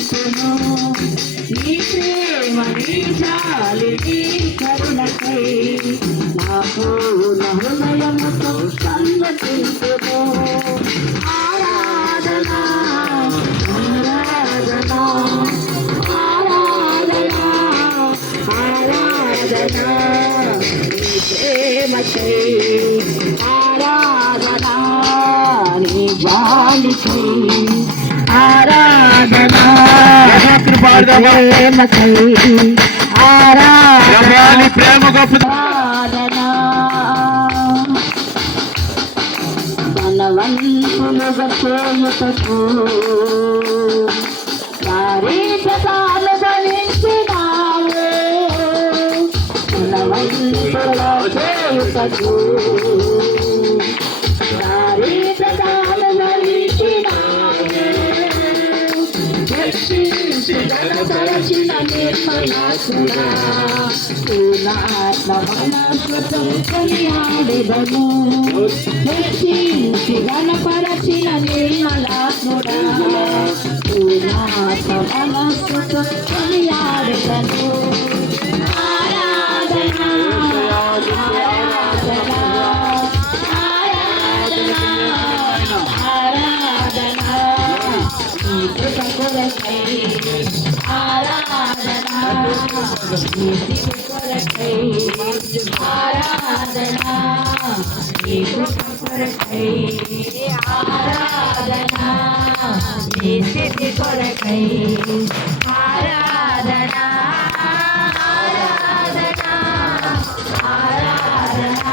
స్తుతింతును నీ ప్రేమ నీ జాలి నీ కరుణకై నా పూర్ణ హృదయముతో సన్నతింతును ఆరాధన ఆరాధన ఆరాధన ఆరాధన నీ ప్రేమకై ఆరాధన నీ జాలికై ఆరాధనా ప్రేమకై ఆరాధన ప్రేమ ఆరాధనా బలవంతులుగా చేయుటకు దారిద్ర్యాలు ధరించినావు బలవంతులుగా చేయుటకు దారిద్ర్యాలు ధరించిన నిర్మలాసుడా ఆత్మవనస్సుతో కొనియాడెదను హెచ్చించి గణపరచిన నిర్మలాసుడా ఆత్మవనస్సుతో కొనియాడెదను ఆరాధన ఆరాధన ఆరాధన ఆరాధన కొరకై ఆరాధన కొరకై ఆరాధన కొరకై ఆరాధన స్థితి కొరకై ఆరాధన ఆరాధన ఆరాధన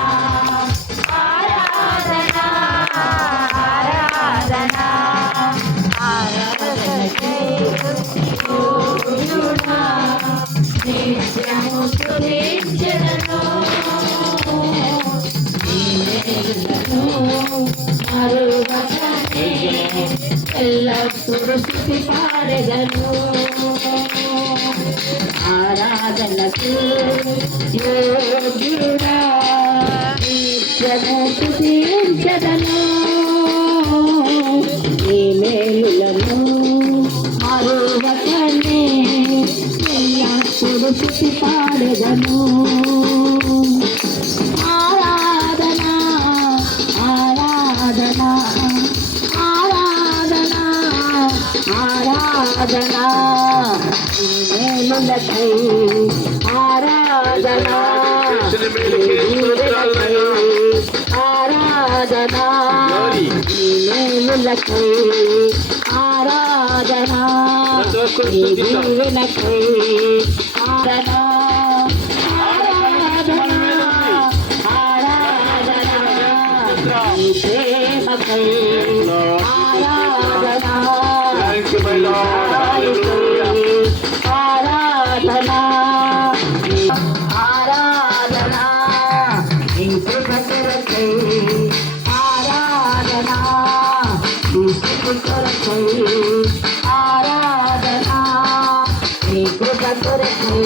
ఆరాధన ఆరాధన నిత్యము స్తుతించెదను మరువకనే ఎల్లప్పుడూ స్తుతి పాడెదను ఆరాధనకు యోగ్యుడా నిత్యము స్తుతించెదను నీ మేలులను మరువకనే ఎల్లప్పుడూ స్తుతి పాడెదను ఆరాధన ఆరాధన ఆరాధన ఆరాధన నీ మేలులకై ఆరాధన ఆరాధన నీ మేలులకై ఆరాధన నీ దీవెనకై ఆరాధన ఆరాధన ఆరాధన నీ ప్రేమకై ఆరాధన ఆరాధన ఆరాధన నీ కృపకై ఆరాధన నీ కృపకై ఆరాధన నీ కృపకై